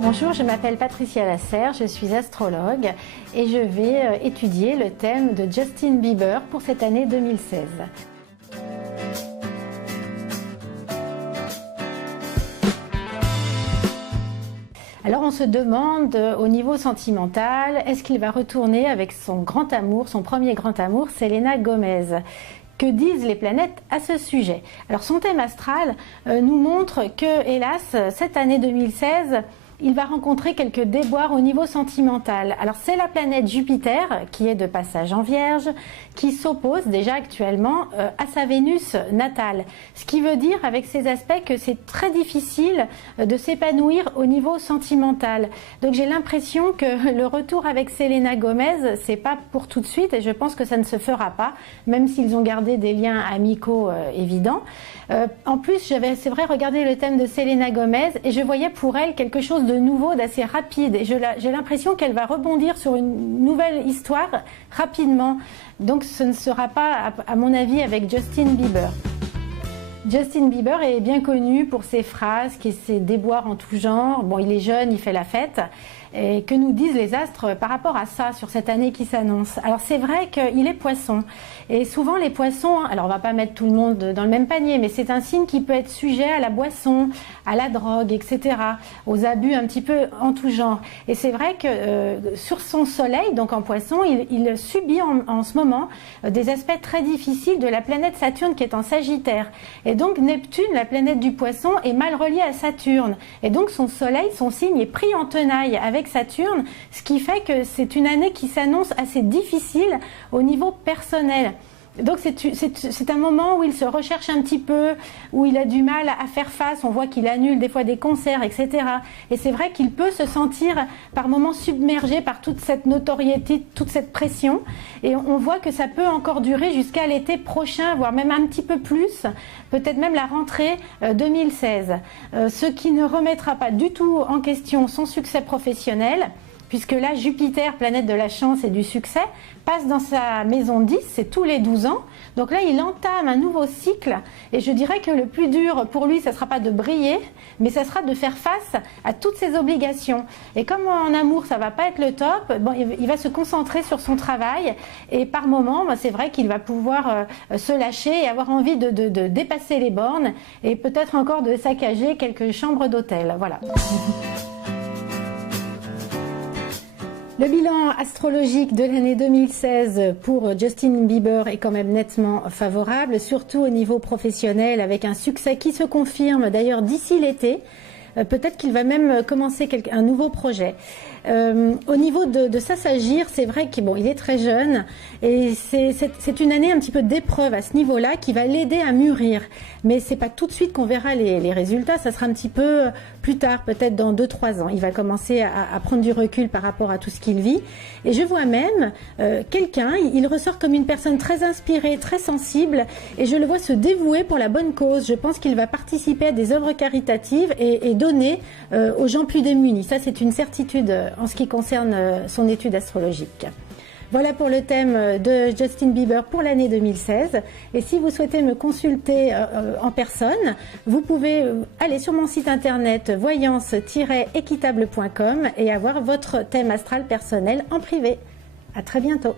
Bonjour, je m'appelle Patricia Lasserre, je suis astrologue et je vais étudier le thème de Justin Bieber pour cette année 2016. Alors on se demande au niveau sentimental, est-ce qu'il va retourner avec son grand amour, son premier grand amour, Selena Gomez? Que disent les planètes à ce sujet? Alors son thème astral nous montre que, hélas, cette année 2016, il va rencontrer quelques déboires au niveau sentimental. Alors c'est la planète Jupiter qui est de passage en Vierge, qui s'oppose déjà actuellement à sa Vénus natale. Ce qui veut dire avec ces aspects que c'est très difficile de s'épanouir au niveau sentimental. Donc j'ai l'impression que le retour avec Selena Gomez, c'est pas pour tout de suite et je pense que ça ne se fera pas, même s'ils ont gardé des liens amicaux évidents. En plus, j'avais, c'est vrai, regardé le thème de Selena Gomez et je voyais pour elle quelque chose de nouveau, d'assez rapide. Et j'ai l'impression qu'elle va rebondir sur une nouvelle histoire rapidement. Donc ce ne sera pas, à mon avis, avec Justin Bieber. Justin Bieber est bien connu pour ses frasques et ses déboires en tout genre. Bon, il est jeune, il fait la fête. Et que nous disent les astres par rapport à ça, sur cette année qui s'annonce? Alors c'est vrai qu'il est poisson. Et souvent les poissons, alors on va pas mettre tout le monde dans le même panier, mais c'est un signe qui peut être sujet à la boisson, à la drogue, etc. Aux abus un petit peu en tout genre. Et c'est vrai que sur son soleil, donc en poisson, il subit en ce moment des aspects très difficiles de la planète Saturne qui est en Sagittaire. Et donc Neptune, la planète du poisson, est mal reliée à Saturne. Et donc son soleil, son signe est pris en tenaille avec Saturne, ce qui fait que c'est une année qui s'annonce assez difficile au niveau personnel. Donc c'est un moment où il se recherche un petit peu, où il a du mal à faire face, on voit qu'il annule des fois des concerts, etc. Et c'est vrai qu'il peut se sentir par moments submergé par toute cette notoriété, toute cette pression. Et on voit que ça peut encore durer jusqu'à l'été prochain, voire même un petit peu plus, peut-être même la rentrée 2016. Ce qui ne remettra pas du tout en question son succès professionnel, puisque là, Jupiter, planète de la chance et du succès, passe dans sa maison 10, c'est tous les 12 ans. Donc là, il entame un nouveau cycle. Et je dirais que le plus dur pour lui, ça ne sera pas de briller, mais ça sera de faire face à toutes ses obligations. Et comme en amour, ça ne va pas être le top, bon, il va se concentrer sur son travail. Et par moments, c'est vrai qu'il va pouvoir se lâcher et avoir envie de dépasser les bornes et peut-être encore de saccager quelques chambres d'hôtel. Voilà. Le bilan astrologique de l'année 2016 pour Justin Bieber est quand même nettement favorable, surtout au niveau professionnel, avec un succès qui se confirme d'ailleurs d'ici l'été. Peut-être qu'il va même commencer un nouveau projet. Au niveau de ça s'agir, c'est vrai qu'il il est très jeune et c'est une année un petit peu d'épreuve à ce niveau-là qui va l'aider à mûrir. Mais c'est pas tout de suite qu'on verra les résultats, ça sera un petit peu plus tard, peut-être dans 2-3 ans. Il va commencer à prendre du recul par rapport à tout ce qu'il vit. Et je vois même quelqu'un, il ressort comme une personne très inspirée, très sensible, et je le vois se dévouer pour la bonne cause. Je pense qu'il va participer à des œuvres caritatives et donner aux gens plus démunis. Ça, c'est une certitude en ce qui concerne son étude astrologique. Voilà pour le thème de Justin Bieber pour l'année 2016. Et si vous souhaitez me consulter en personne, vous pouvez aller sur mon site internet voyance-équitable.com et avoir votre thème astral personnel en privé. À très bientôt.